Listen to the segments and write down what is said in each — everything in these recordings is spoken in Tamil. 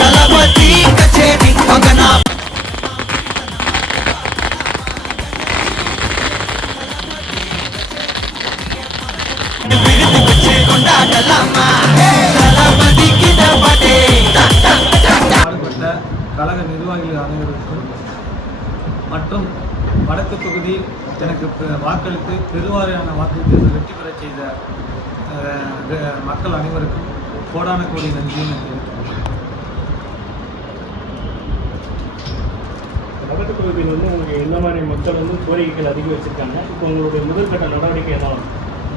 தளபதி கச்சேரி மகனா விருது வச்சு கொண்டாடலாமா தளபதி கிட்ட பாட்டே பாடுபட்ட கழக நிர்வாகிகள் அனைவருக்கும் மற்றும் வடக்கு தொகுதியில் எனக்கு வாக்களித்து பெருவாரியான வாக்குறுதியை வெற்றி பெற செய்த மக்கள் அனைவருக்கும் கோடான கோடி நன்றியை நான் தெரிவித்துள்ளேன். வடக்கு தொகுதியில் உங்களுக்கு எந்த மாதிரி மக்கள் கோரிக்கைகள் அதிகம் வச்சுருக்காங்க? இப்போ உங்களுடைய முதற்கட்ட நடவடிக்கை என்ன?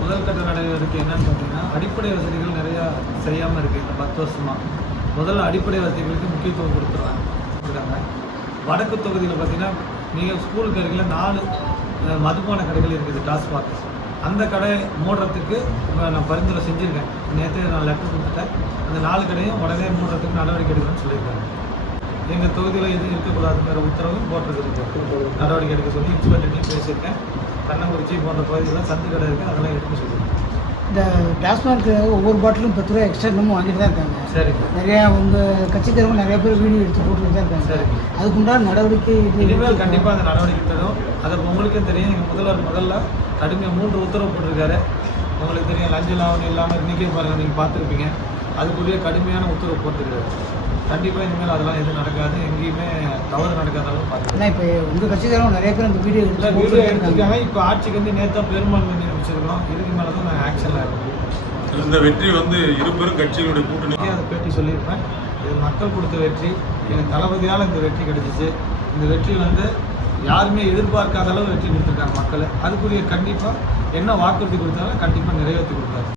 முதல்கட்ட நடவடிக்கை என்னன்னு பார்த்தீங்கன்னா, அடிப்படை வசதிகள் நிறையா செய்யாமல் இருக்குது. இந்த 10 வருஷமாக முதல்ல அடிப்படை வசதிகளுக்கு முக்கியத்துவம் கொடுத்துருக்காங்க. வடக்கு தொகுதியில் பார்த்தீங்கன்னா, நீங்கள் ஸ்கூலுக்கு அருகில் 4 மதுபான கடைகள் இருக்குது, டாஸ்மாக். அந்த கடை மூடுறதுக்கு நான் பரிந்துரை செஞ்சுருக்கேன். நேற்று நான் லெட்டர் கொடுத்துட்டேன். அந்த 4 கடையும் உடனே மூடுறதுக்கு நடவடிக்கை எடுக்கணும்னு சொல்லியிருக்காங்க. எங்கள் தொகுதியில் எதுவும் இருக்கக்கூடாதுங்கிற உத்தரவும் போட்டிருக்கு. நடவடிக்கை எடுக்க சொல்லி இன்ஸ்பெக்டர்டையும் பேசியிருக்கேன். கண்ணங்குறிச்சி போன்ற பகுதிகளில் சந்து கடை இருக்குது, அதெல்லாம் எடுக்க சொல்லியிருக்கேன். இந்த டாஸ்மாக் ஒவ்வொரு பாட்டிலும் 10 ரூபா எக்ஸ்ட்ரா இன்னமும் வாங்கிட்டு தான் இருக்காங்க. சரி, நிறையா உங்கள் கட்சிக்காரங்க நிறைய பேர் வீடியோ எடுத்து போட்டுட்டு தான் இருக்காங்க. சரி, அதுக்குண்டான நடவடிக்கை இனிமேல் கண்டிப்பாக அந்த நடவடிக்கை தரும். அது உங்களுக்கே தெரியும், எங்கள் முதல்ல கடுமையாக 3 உத்தரவு போட்டிருக்காரு. உங்களுக்கு தெரியும், லஞ்ச லாவணம் இல்லாமல் இன்றைக்கே பாருங்கள், நீங்கள் பார்த்துருப்பீங்க. அதுக்குரிய கடுமையான உத்தரவு போட்டிருக்காரு. கண்டிப்பாக இனிமேல் அதெல்லாம் எதுவும் நடக்காது, எங்கேயுமே தவறு நடக்காத அளவு பார்த்துக்கலாம். இப்போ உங்கள் கட்சிக்காரங்க நிறைய பேர் அந்த வீடியோ எடுத்துருக்காங்க. இப்போ ஆட்சிக்கு நேற்று பெருமாள் நியமிச்சிருக்கோம். இதுக்கு மேலே தான் நான் ஆக்ஷனில் இருக்கேன். இந்த வெற்றி இருபெரும் கட்சிகளுடைய கூட்டணி அதை பேட்டி சொல்லியிருப்பேன். இது மக்கள் கொடுத்த வெற்றி. எனக்கு தளபதியால் இந்த வெற்றி கிடைச்சிச்சு. இந்த வெற்றி யாருமே எதிர்பார்க்காத அளவு வெற்றி கொடுத்துருக்காங்க மக்கள். அதுக்குரிய கண்டிப்பாக என்ன வாக்குறுதி கொடுத்தாலும் கண்டிப்பாக நிறைவேற்றி கொடுத்தாரு.